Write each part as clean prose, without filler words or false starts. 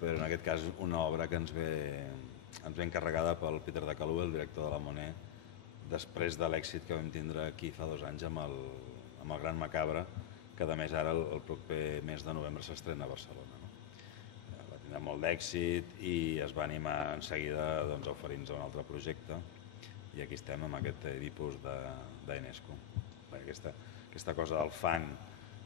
però en aquest cas una obra que ens ve encarregada pel Peter de Calú, el director de la Monet, després de l'èxit que vam tindre aquí fa 2 anys amb el Gran Macabre, que a més ara el proper mes de novembre s'estrena a Barcelona. Va tindre molt d'èxit i es va animar en seguida a oferir-nos un altre projecte, i aquí estem amb aquest Edipus d'Enescu. Aquesta cosa del fang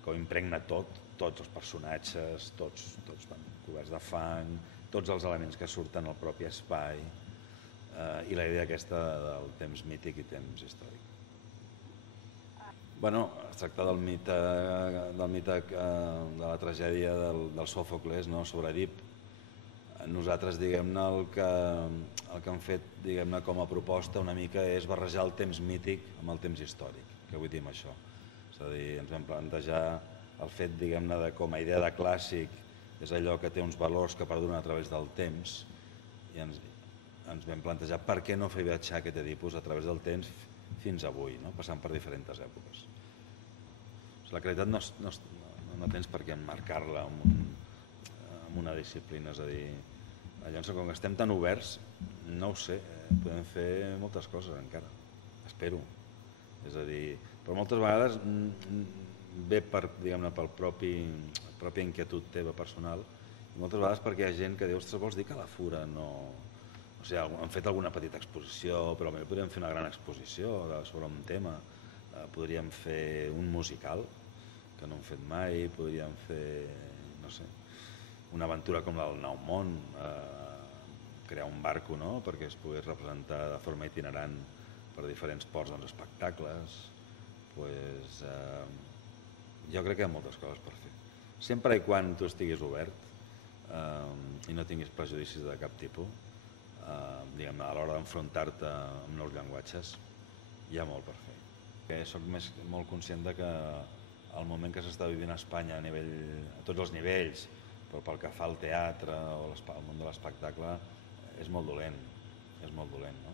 que ho impregna tot, tots els personatges, tots van coberts de fang, tots els elements que surten al propi espai, i la idea aquesta del temps mític i temps històric. Es tracta del mite de la tragèdia del Sòfocles sobre Edip. Nosaltres, diguem-ne, el que hem fet, diguem-ne, com a proposta una mica és barrejar el temps mític amb el temps històric. Què vull dir amb això? És a dir, ens vam plantejar el fet, diguem-ne, com a idea de clàssic és allò que té uns valors que perduren a través del temps, i ens vam plantejar per què no fer viatjar aquest Edipus a través del temps fins avui, passant per diferents èpoques. La creativitat no tens per què emmarcar-la en una disciplina, és a dir, llavors, com que estem tan oberts, no ho sé, podem fer moltes coses encara, espero. És a dir, però moltes vegades ve per, diguem-ne, per pròpia inquietud teva personal, i moltes vegades perquè hi ha gent que diu, ostres, vols dir que la Fura no... O sigui, han fet alguna petita exposició, però potser podríem fer una gran exposició sobre un tema, podríem fer un musical, que no hem fet mai, podríem fer, no sé, una aventura com la del Nou Món, crear un barco perquè es pogués representar de forma itinerant per diferents ports dels espectacles. Jo crec que hi ha moltes coses per fer. Sempre i quan tu estiguis obert i no tinguis prejudicis de cap tipus, diguem-ne, a l'hora d'enfrontar-te amb nous llenguatges, hi ha molt per fer. Soc molt conscient que el moment que s'està vivint a Espanya a tots els nivells, però pel que fa al teatre o al món de l'espectacle, és molt dolent, no?